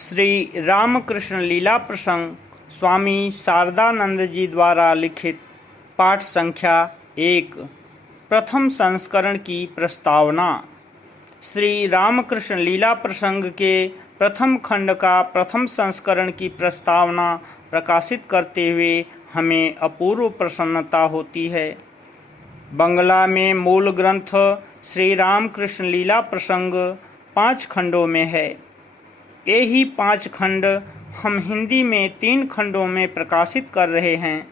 श्री रामकृष्ण लीला प्रसंग स्वामी शारदानंद जी द्वारा लिखित पाठ संख्या 1 प्रथम संस्करण की प्रस्तावना। श्री रामकृष्ण लीला प्रसंग के प्रथम खंड का प्रथम संस्करण की प्रस्तावना प्रकाशित करते हुए हमें अपूर्व प्रसन्नता होती है। बंगला में मूल ग्रंथ श्री रामकृष्ण लीला प्रसंग 5 खंडों में है। यही 5 खंड हम हिंदी में 3 खंडों में प्रकाशित कर रहे हैं।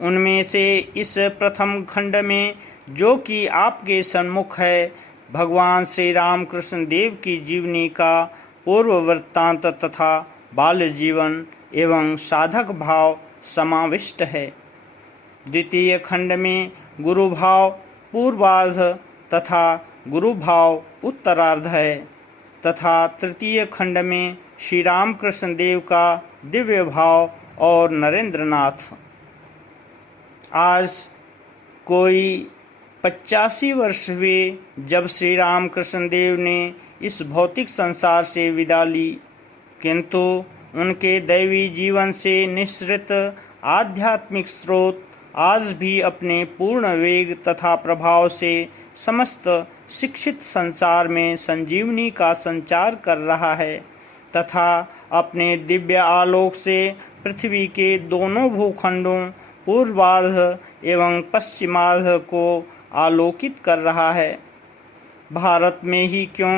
उनमें से इस प्रथम खंड में, जो कि आपके सम्मुख है, भगवान श्री रामकृष्ण देव की जीवनी का पूर्व वृत्तांत तथा बाल्य जीवन एवं साधक भाव समाविष्ट है। द्वितीय खंड में गुरु भाव पूर्वार्ध तथा गुरु भाव उत्तरार्ध है तथा तृतीय खंड में श्री रामकृष्ण देव का दिव्य भाव और नरेंद्रनाथ। आज कोई 85 वर्ष हुए जब श्री रामकृष्ण देव ने इस भौतिक संसार से विदा ली, किंतु उनके दैवी जीवन से निःसृत आध्यात्मिक स्रोत आज भी अपने पूर्ण वेग तथा प्रभाव से समस्त शिक्षित संसार में संजीवनी का संचार कर रहा है तथा अपने दिव्य आलोक से पृथ्वी के दोनों भूखंडों पूर्वार्ध एवं पश्चिमार्ध को आलोकित कर रहा है। भारत में ही क्यों,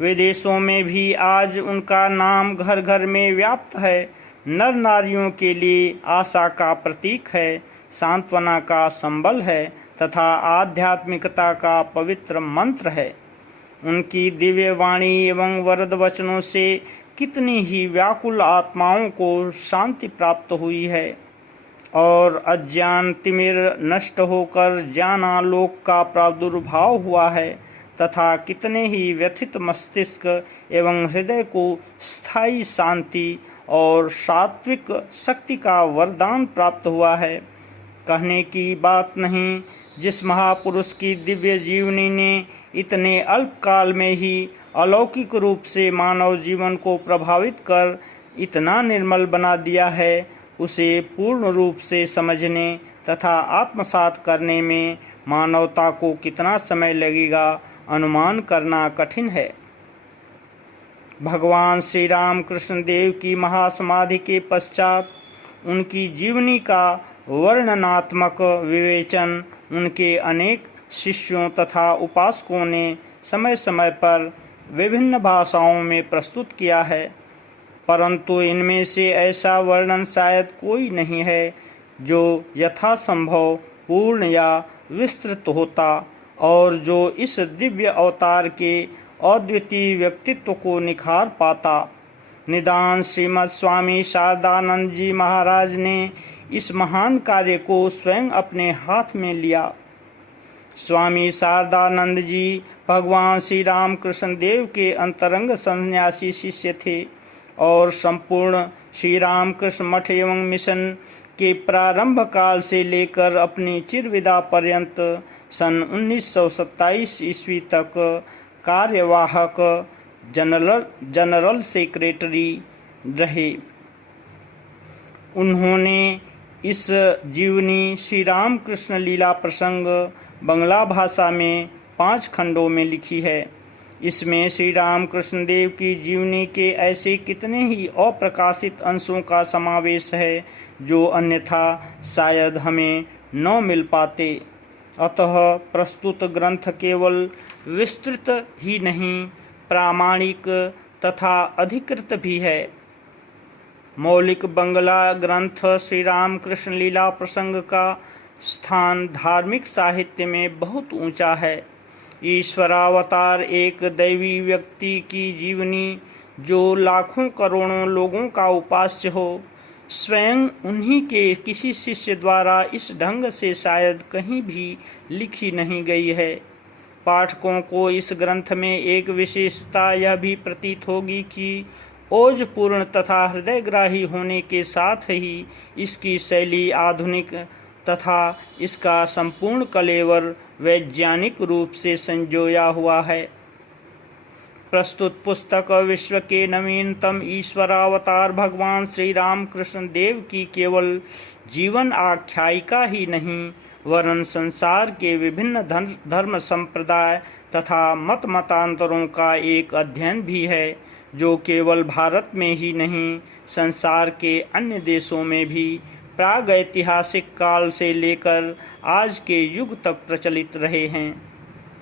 विदेशों में भी आज उनका नाम घर घर में व्याप्त है। नर नारियों के लिए आशा का प्रतीक है, सांत्वना का संबल है तथा आध्यात्मिकता का पवित्र मंत्र है। उनकी दिव्य वाणी एवं वरद वचनों से कितनी ही व्याकुल आत्माओं को शांति प्राप्त हुई है और अज्ञान तिमिर नष्ट होकर ज्ञानालोक का प्रादुर्भाव हुआ है तथा कितने ही व्यथित मस्तिष्क एवं हृदय को स्थायी शांति और सात्विक शक्ति का वरदान प्राप्त हुआ है। कहने की बात नहीं, जिस महापुरुष की दिव्य जीवनी ने इतने अल्प काल में ही अलौकिक रूप से मानव जीवन को प्रभावित कर इतना निर्मल बना दिया है, उसे पूर्ण रूप से समझने तथा आत्मसात करने में मानवता को कितना समय लगेगा, अनुमान करना कठिन है। भगवान श्री रामकृष्ण देव की महासमाधि के पश्चात उनकी जीवनी का वर्णनात्मक विवेचन उनके अनेक शिष्यों तथा उपासकों ने समय समय पर विभिन्न भाषाओं में प्रस्तुत किया है, परंतु इनमें से ऐसा वर्णन शायद कोई नहीं है जो यथासंभव पूर्ण या विस्तृत होता और जो इस दिव्य अवतार के अद्वितीय व्यक्तित्व को निखार पाता। निदान श्रीमद् स्वामी शारदानंद जी महाराज ने इस महान कार्य को स्वयं अपने हाथ में लिया। स्वामी शारदानंद जी भगवान श्री रामकृष्ण देव के अंतरंग सन्यासी शिष्य थे और संपूर्ण श्री रामकृष्ण मठ एवं मिशन के प्रारंभ काल से लेकर अपनी चिरविदा पर्यंत सन 1927 ईस्वी तक कार्यवाहक जनरल सेक्रेटरी रहे। उन्होंने इस जीवनी श्री रामकृष्ण लीला प्रसंग बंगला भाषा में 5 खंडों में लिखी है। इसमें श्री रामकृष्ण देव की जीवनी के ऐसे कितने ही अप्रकाशित अंशों का समावेश है जो अन्यथा शायद हमें न मिल पाते। अतः प्रस्तुत ग्रंथ केवल विस्तृत ही नहीं, प्रामाणिक तथा अधिकृत भी है। मौलिक बंगला ग्रंथ श्री रामकृष्ण लीला प्रसंग का स्थान धार्मिक साहित्य में बहुत ऊंचा है। ईश्वरावतार एक दैवी व्यक्ति की जीवनी जो लाखों करोड़ों लोगों का उपास्य हो, स्वयं उन्हीं के किसी शिष्य द्वारा इस ढंग से शायद कहीं भी लिखी नहीं गई है। पाठकों को इस ग्रंथ में एक विशेषता यह भी प्रतीत होगी कि ओजपूर्ण तथा हृदयग्राही होने के साथ ही इसकी शैली आधुनिक तथा इसका संपूर्ण कलेवर वैज्ञानिक रूप से संजोया हुआ है। प्रस्तुत पुस्तक विश्व के नवीनतम ईश्वरावतार भगवान श्री राम कृष्ण देव की केवल जीवन आख्यायिका ही नहीं, वरन संसार के विभिन्न धर्म संप्रदाय तथा मत मतांतरों का एक अध्ययन भी है, जो केवल भारत में ही नहीं, संसार के अन्य देशों में भी प्रागैतिहासिक काल से लेकर आज के युग तक प्रचलित रहे हैं।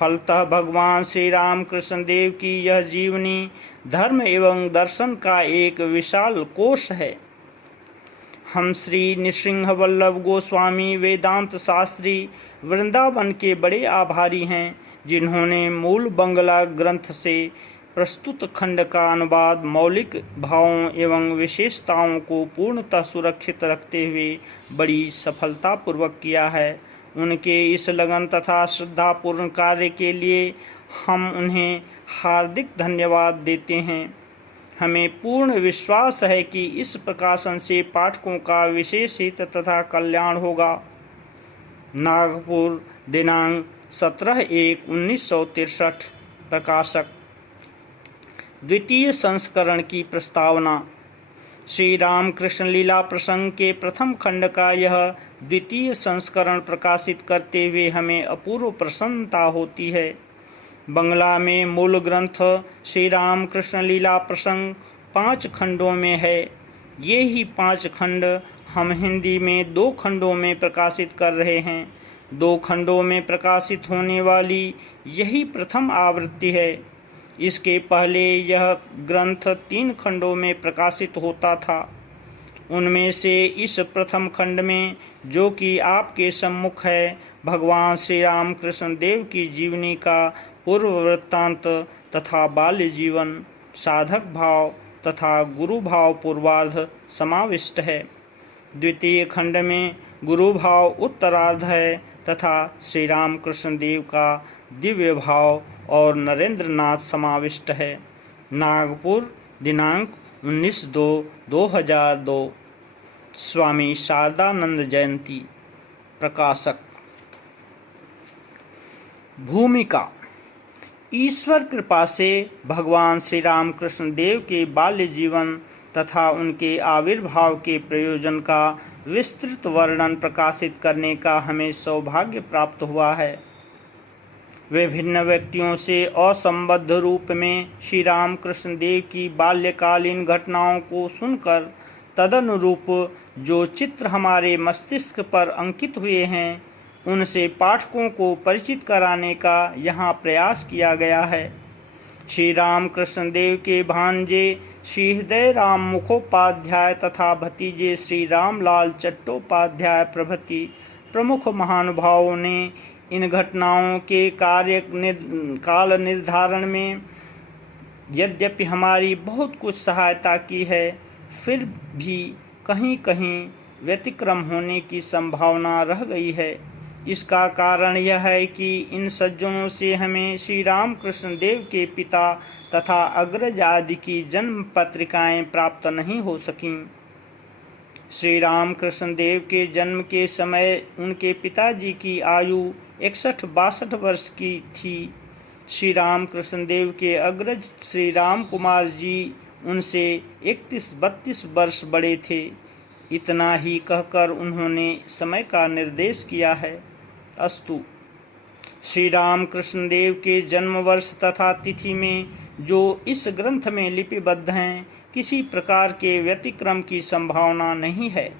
फलतः भगवान श्री राम कृष्ण देव की यह जीवनी धर्म एवं दर्शन का एक विशाल कोश है। हम श्री नृसिंह वल्लभ गोस्वामी वेदांत शास्त्री वृंदावन के बड़े आभारी हैं, जिन्होंने मूल बंगला ग्रंथ से प्रस्तुत खंड का अनुवाद मौलिक भावों एवं विशेषताओं को पूर्णतः सुरक्षित रखते हुए बड़ी सफलतापूर्वक किया है। उनके इस लगन तथा श्रद्धापूर्ण कार्य के लिए हम उन्हें हार्दिक धन्यवाद देते हैं। हमें पूर्ण विश्वास है कि इस प्रकाशन से पाठकों का विशेष हित तथा कल्याण होगा। नागपुर, दिनांक 17/1/1963। प्रकाशक। द्वितीय संस्करण की प्रस्तावना। श्री रामकृष्ण लीला प्रसंग के प्रथम खंड का यह द्वितीय संस्करण प्रकाशित करते हुए हमें अपूर्व प्रसन्नता होती है। बंगला में मूल ग्रंथ श्री रामकृष्ण लीला प्रसंग 5 खंडों में है। ये ही 5 खंड हम हिंदी में 2 खंडों में प्रकाशित कर रहे हैं। 2 खंडों में प्रकाशित होने वाली यही प्रथम आवृत्ति है। इसके पहले यह ग्रंथ 3 खंडों में प्रकाशित होता था। उनमें से इस प्रथम खंड में, जो कि आपके सम्मुख है, भगवान श्री राम कृष्ण देव की जीवनी का पूर्व वृत्तांत तथा बाल्य जीवन, साधक भाव तथा गुरु भाव पूर्वार्ध समाविष्ट है। द्वितीय खंड में गुरु भाव उत्तरार्ध है तथा श्री राम कृष्ण देव का दिव्य भाव और नरेंद्रनाथ समाविष्ट है। नागपुर, दिनांक 19/2/2002। स्वामी शारदानंद जयंती। प्रकाशक। भूमिका। ईश्वर कृपा से भगवान श्री राम कृष्ण देव के बाल्य जीवन तथा उनके आविर्भाव के प्रयोजन का विस्तृत वर्णन प्रकाशित करने का हमें सौभाग्य प्राप्त हुआ है। विभिन्न व्यक्तियों से असंबद्ध रूप में श्री राम कृष्ण देव की बाल्यकालीन घटनाओं को सुनकर तदनुरूप जो चित्र हमारे मस्तिष्क पर अंकित हुए हैं, उनसे पाठकों को परिचित कराने का यहाँ प्रयास किया गया है। श्री राम कृष्ण देव के भांजे श्री हृदय राम मुखोपाध्याय तथा भतीजे श्री रामलाल चट्टोपाध्याय प्रभृति प्रमुख महानुभावों ने इन घटनाओं के काल निर्धारण में यद्यपि हमारी बहुत कुछ सहायता की है, फिर भी कहीं कहीं व्यतिक्रम होने की संभावना रह गई है। इसका कारण यह है कि इन सज्जनों से हमें श्री राम कृष्ण देव के पिता तथा अग्रज आदि की जन्म पत्रिकाएं प्राप्त नहीं हो सकीं। श्री राम कृष्ण देव के जन्म के समय उनके पिताजी की आयु 61-62 वर्ष की थी। श्री राम कृष्ण देव के अग्रज श्री राम कुमार जी उनसे 31-32 वर्ष बड़े थे। इतना ही कहकर उन्होंने समय का निर्देश किया है। अस्तु। श्री राम कृष्ण देव के जन्म वर्ष तथा तिथि में जो इस ग्रंथ में लिपिबद्ध हैं, किसी प्रकार के व्यतिक्रम की संभावना नहीं है।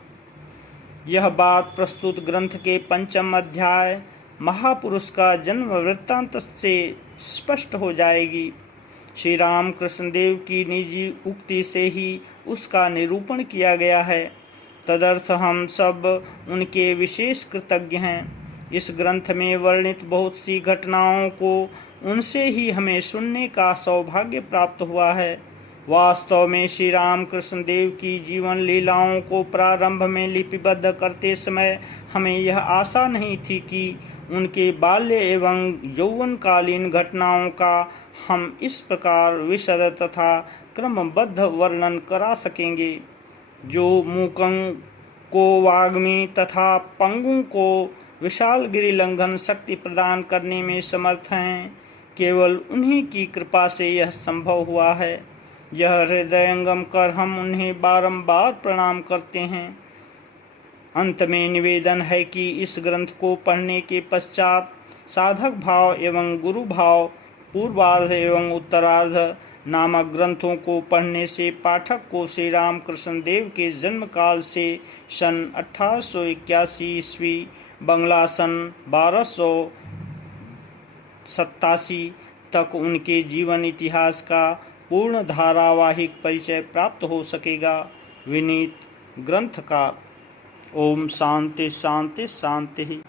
यह बात प्रस्तुत ग्रंथ के 5वें अध्याय महापुरुष का जन्म वृत्तांत से स्पष्ट हो जाएगी। श्री राम कृष्ण देव की निजी उक्ति से ही उसका निरूपण किया गया है। तदर्थ हम सब उनके विशेष कृतज्ञ हैं। इस ग्रंथ में वर्णित बहुत सी घटनाओं को उनसे ही हमें सुनने का सौभाग्य प्राप्त हुआ है। वास्तव में श्री राम कृष्ण देव की जीवन लीलाओं को प्रारंभ में लिपिबद्ध करते समय हमें यह आशा नहीं थी कि उनके बाल्य एवं यौवनकालीन घटनाओं का हम इस प्रकार विशद तथा क्रमबद्ध वर्णन करा सकेंगे। जो मूकं को वाग्मी तथा पंगु को विशाल गिरि लंघन शक्ति प्रदान करने में समर्थ हैं, केवल उन्हीं की कृपा से यह संभव हुआ है। यह हृदयंगम कर हम उन्हें बारंबार प्रणाम करते हैं। अंत में निवेदन है कि इस ग्रंथ को पढ़ने के पश्चात साधक भाव एवं गुरु भाव, पूर्वार्ध एवं उत्तरार्ध नामक ग्रंथों को पढ़ने से पाठक को श्री रामकृष्ण देव के जन्म काल से सन 1881 ईस्वी बंगला सन 1287 तक उनके जीवन इतिहास का पूर्ण धारावाहिक परिचय प्राप्त हो सकेगा। विनीत ग्रंथकार। ओम शांति शांति शांति।